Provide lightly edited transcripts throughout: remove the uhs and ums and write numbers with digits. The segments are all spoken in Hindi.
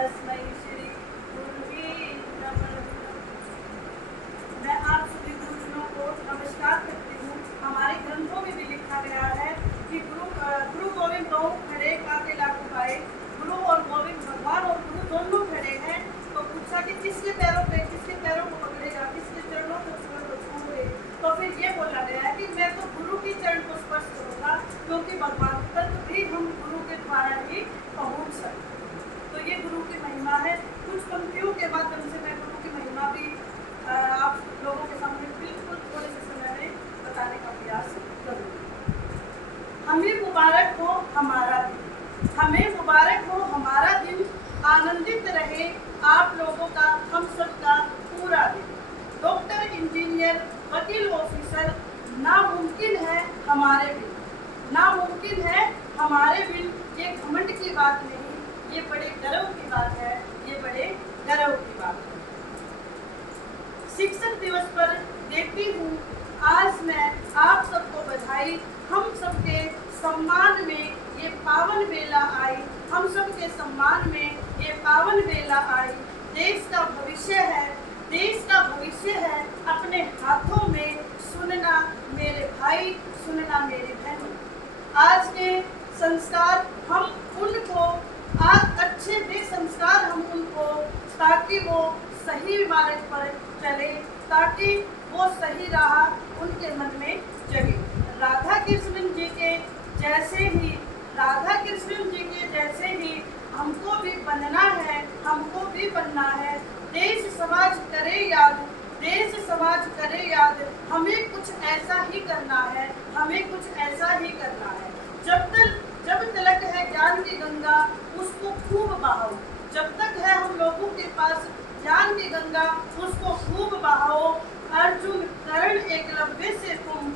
तस्मै श्री गुरुवे नमः। मैं आप सभी गुरुजनों को नमस्कार करती हूँ। हमारे ग्रंथों में भी लिखा गया है कि गुरु गोविंद दो खड़े काके लाखों पाए। गुरु और गोविंद, भगवान और गुरु दोनों खड़े हैं। तो पूछा कि किसके पैरों को पकड़ेगा, किसके चरणों को छूए। तो फिर ये बोला गया है कि मैं तो गुरु की चरण को स्पर्श करूंगा, क्योंकि भगवान तक भी हम गुरु के द्वारा ही पहुंच सकते हैं। तो ये गुरु की महिमा है। कुछ पंक्तियों के माध्यम से मैं गुरु की महिमा भी आप लोगों के सामने बिल्कुल थोड़े से समय में बताने का प्रयास करूंगी। हमें मुबारक हो हमारा दिन, हमें मुबारक हो हमारा दिन, आनंदित रहे आप लोगों का, हम सबका पूरा दिन। डॉक्टर, इंजीनियर, वकील, ऑफिसर, नामुमकिन है हमारे बिन, नामुमकिन है हमारे बिन। ये घमंड की बात नहीं, ये बड़े गर्व की बात है, ये बड़े गर्व की बात है। शिक्षक दिवस पर देती हूँ आज मैं आप सबको बधाई। हम सबके सम्मान में ये पावन बेला आई, हम सबके सम्मान में ये पावन बेला आई। देश का भविष्य है, देश का भविष्य है अपने हाथों में। सुनना मेरे भाई, सुनना मेरी बहनों, आज के संस्कार हम उनको, आज अच्छे वे संस्कार हम उनको, ताकि वो सही मार्ग पर चले, ताकि वो सही राह उनके मन में जगे। राधा कृष्ण जी के जैसे ही, राधा कृष्ण जी के जैसे ही हमको भी बनना है, हमको भी बनना है। देश समाज करे याद, देश समाज करे याद, हमें कुछ ऐसा ही करना है, हमें कुछ ऐसा ही करना है। जब तलक है ज्ञान की गंगा, उसको खूब बहाओ। जब तक है हम लोगों के पास ज्ञान की गंगा, उसको खूब बहाओ। अर्जुन कर्ण एकलव्य से तुम,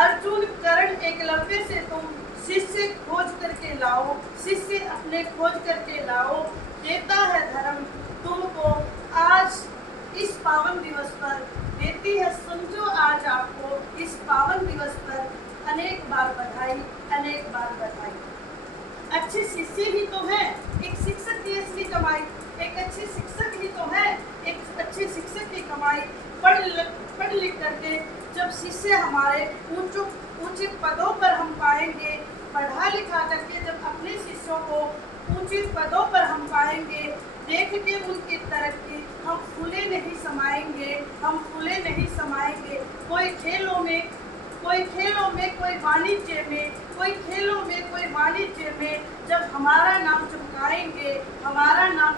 अर्जुन कर्ण एकलव्य से तुम शिष्य खोज करके लाओ, शिष्य अपने खोज करके लाओ। देता है धर्म तुमको आज इस पावन दिवस पर, देती है समझो आज आपको इस पावन दिवस पर अनेक बार बधाई, अनेक बार बधाई। अच्छे शिष्य ही तो है एक शिक्षक की असली कमाई, एक अच्छे शिक्षक ही तो है एक अच्छे शिक्षक की कमाई। पढ़ लिख करके जब शिष्य हमारे ऊंचे पदों पर हम पाएंगे, पढ़ा लिखा करके जब अपने शिष्यों को ऊंचे पदों पर हम पाएंगे, देख के उनकी तरक्की हम फूले नहीं समाएंगे, हम फूले नहीं समाएंगे। कोई खेलों में, कोई वाणिज्य में, कोई खेलों में, कोई वाणिज्य में जब हमारा नाम चमकाएंगे, हमारा नाम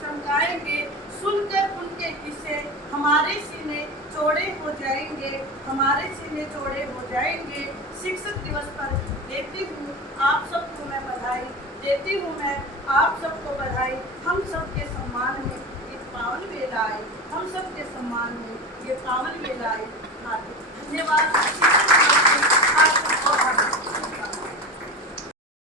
चमकाएंगे, सुनकर उनके किस्से हमारे सीने चौड़े हो जाएंगे, हमारे सीने चौड़े हो जाएंगे। शिक्षक दिवस पर देती हूँ आप सबको मैं बधाई, देती हूँ मैं आप सबको बधाई। हम सबके सम्मान में ये पावन बेला आए, हम सबके सम्मान में ये पावन बेला आए। धन्यवाद।